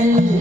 él.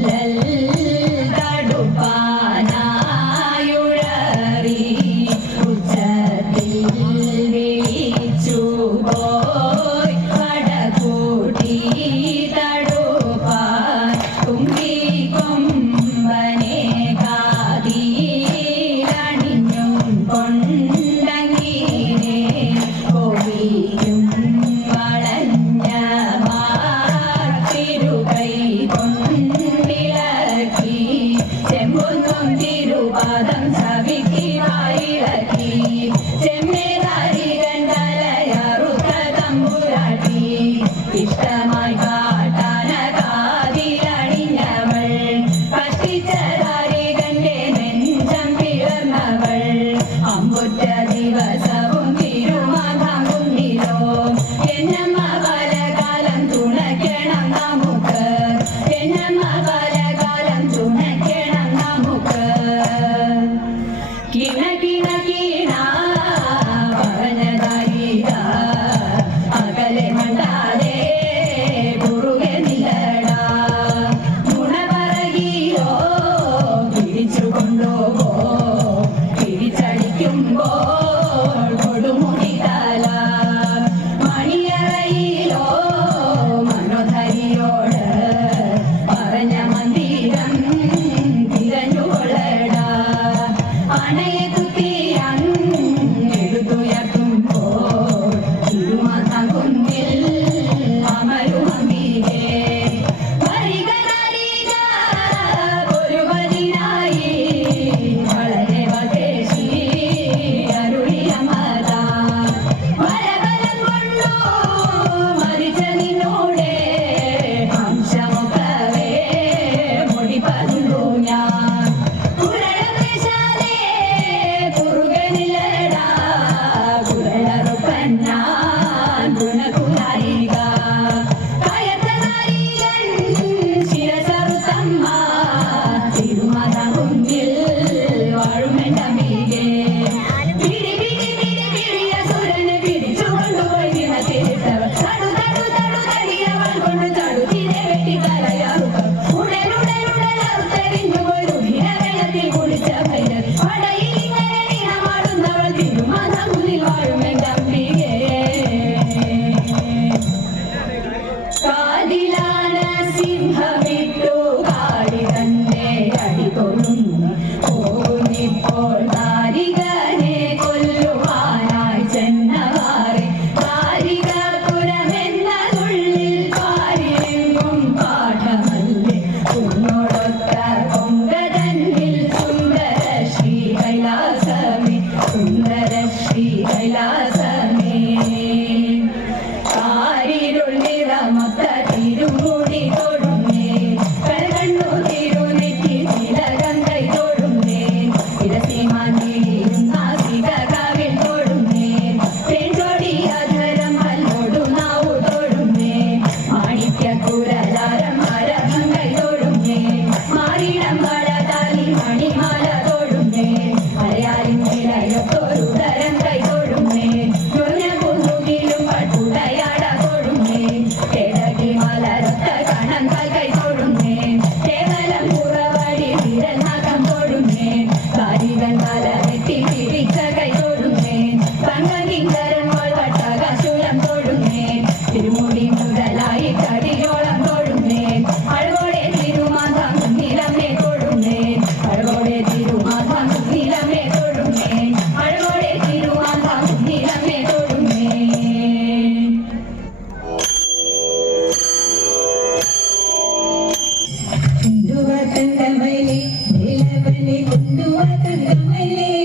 കമലേ കൊണ്ടുവാ തങ്കമലേ